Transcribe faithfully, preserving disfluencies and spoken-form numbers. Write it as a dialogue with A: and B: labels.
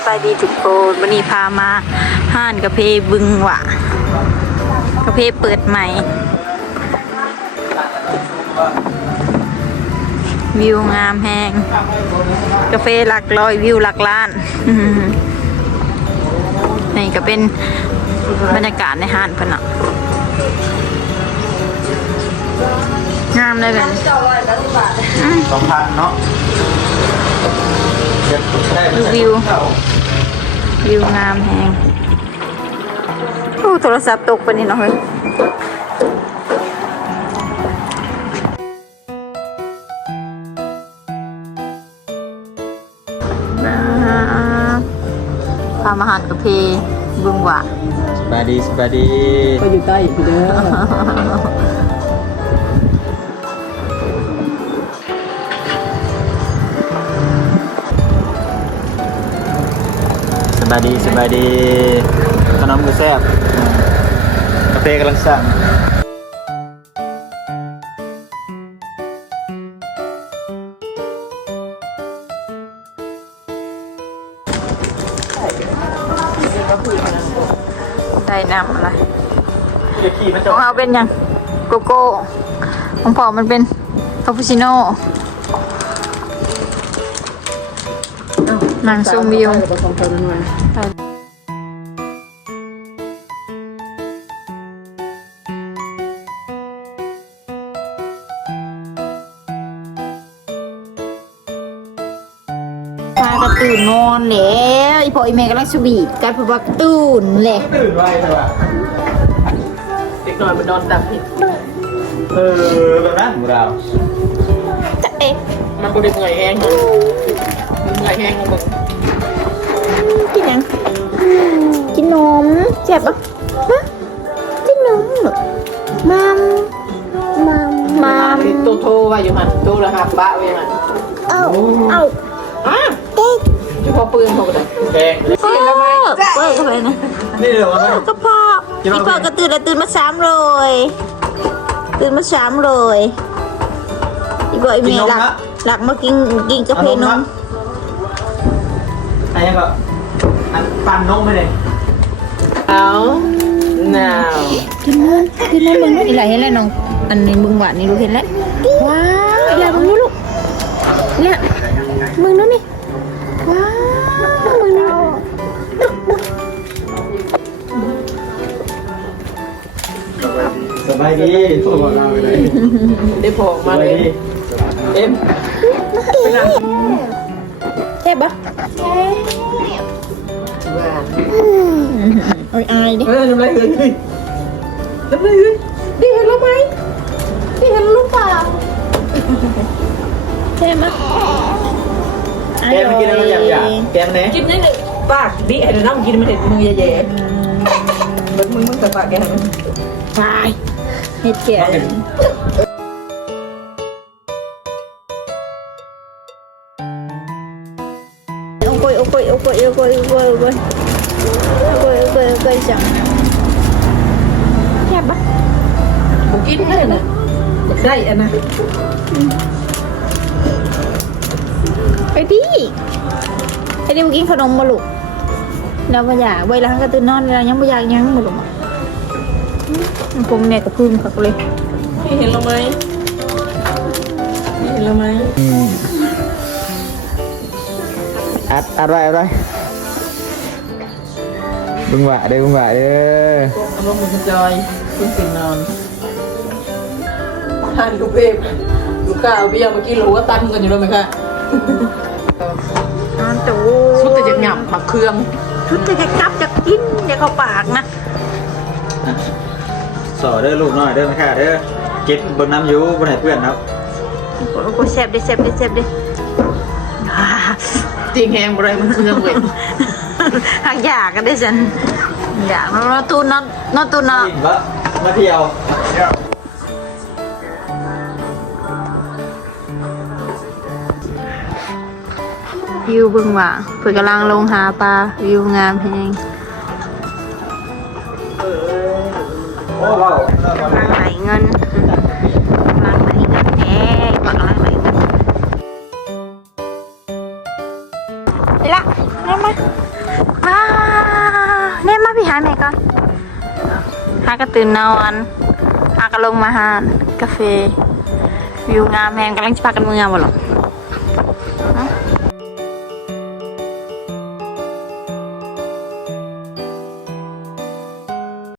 A: บายดีทุกคนวันนี้พามาห้านกาแฟบึงหวะกาแฟเปิดใหม่วิวงามแหงกาแฟหลักร้อยวิวหลักล้านนี่ก็เป็นบรรยากาศในห้านพนักงามเลยแบบ
B: สองพันเนาะ
A: ดูวิววิวงามแหงโอ้โทรศัพท์ตกไปนี่เนาะเฮ้ยพามาหารกาแฟบึงหวะ
B: สบายดีสบายดี
C: ก็อยู่ใต้พี่เด้อ
B: สบายดีสบายดีขนมก็แซ่บกาแฟกำลังสั่ง
A: ได้น้ำอะไรของเราเป็นยังโกโก้ของพ่อมันเป็นคาปูชิโน่นางซูมวิวพากระตื่นนอนแล้วอีพ่ออีแม่กำลังสวีทกันเพราะว่าตื่นแหละ
B: ตื่นไวใช่ป่ะ
C: เด็กนอนมันนอนดับผิด
B: เออแบบนั้นของเรา
A: จะเอ๊ะ
C: มันก็ได้เหนื่อยแห้งเหนื่อยแห้งมึง
A: กินยังกินนมเจ็บปะฮะกินนมมัมมัมมัม
C: โตโตไว้อยู่มันโตระหับบ้าไว้มัน
A: เอ้าเอ้า
C: อ่ะเด็กจะพอปืนพอกัน
B: แกง
A: เฮ้ยแล้วไหมเฮ้ยเข้าไปนะ
B: นี่เดี๋ยวมัน
A: ก็พออีพ่อก็ตื่นแล้วตื่นมาสามเลยตื่นมาสามเลยอีพ่ออีเมย์หลักหลักมากินกินกาแฟนม
B: อันนี้ก็อันปั่นนมไปเลย
C: เอาหนาว
A: กินนมกินนมมึงอีไรเห็นแล้วน้องอันนี้มึงหวานนี่รู้เห็นแล้วว้าวอีไรมึงรู้ลูกเนี่ยมึงนู้นนี่ว้าวมึงนู้น
B: สบายดีพวกเราไปเลย
C: ได้พอมาเลยเอ็ม
A: แค่บะโอ้ยอายดิ
C: เออทำไรเฮ้ยทำไรเฮ้ยดีเห็นแล้วไหมดีเห็นลูกเปล่า
A: แค่บะ
B: แกไม่กินอะไรอย่างอย่างแกงเนี้ย
C: กินนี่หนึ่งปากดีเห็นน้ำกินมันเห็นมือแย่ๆเหมือนมึงมึงแต่ปากแกเห็นไหม
A: ไปเฮ็ดแก่โอ้ยโอ้ยโอ้ยโอ้ยโอ้ยโอ้ยโอ้ยโอ้ยโอ้ยโอ้ยโอ้ยจังแค่บะ
C: ผมกินได้นะได้อันนะ
A: ไปดิไอ้ดิวกินขนมมาลูกเราไม่อยากเวลาก็ตื่นนอนเรายังไม่อยากยังมาลูกผมเนี่ยกับพึ่งเขาเลย
C: เห็นเราไหมเห็นเราไหม
B: อัดอัดไรอะไรบึงหวะเด้อบึงหวะเด้อ
C: อารมณ์มันจอยคุณสินนอนทานลูกเอฟลูกข้าวเบี้ยเมื่อกี้เราว่าตั้งกันอยู่แล้วไหมคะ
A: นอนตู
C: ชุดแต่จะหยับผักเครื่อง
A: ชุดจะจับจะกินอย่าเข้าปากนะ
B: สอเด้อลูกน้อยเด้อไหมค่ะเด้อเก็บบนน้ำยูบนไหนเพื่อนครับ
A: โอ้โหเซฟดิเซฟดิเซฟดิ
C: จริงแหงอะไรมันเครื่องเว้ย
A: หักอยากกันได้ฉันอยากนอนตูนอนนอนตูนอน
B: มาเที่ยว
A: วิวบึงว่ะเผื่อกำลังลงหาปลาวิวงามแพงไหลเงินกำลังไหลเงินแน่กำลังไหลเงินไปละมามาว้าเนี่ยมาพี่หาแม่ก่อนหากระตื่นนอนหากระลงมาหากาแฟวิวงามแมงกำลังจะพากันเมืองบ่หรอ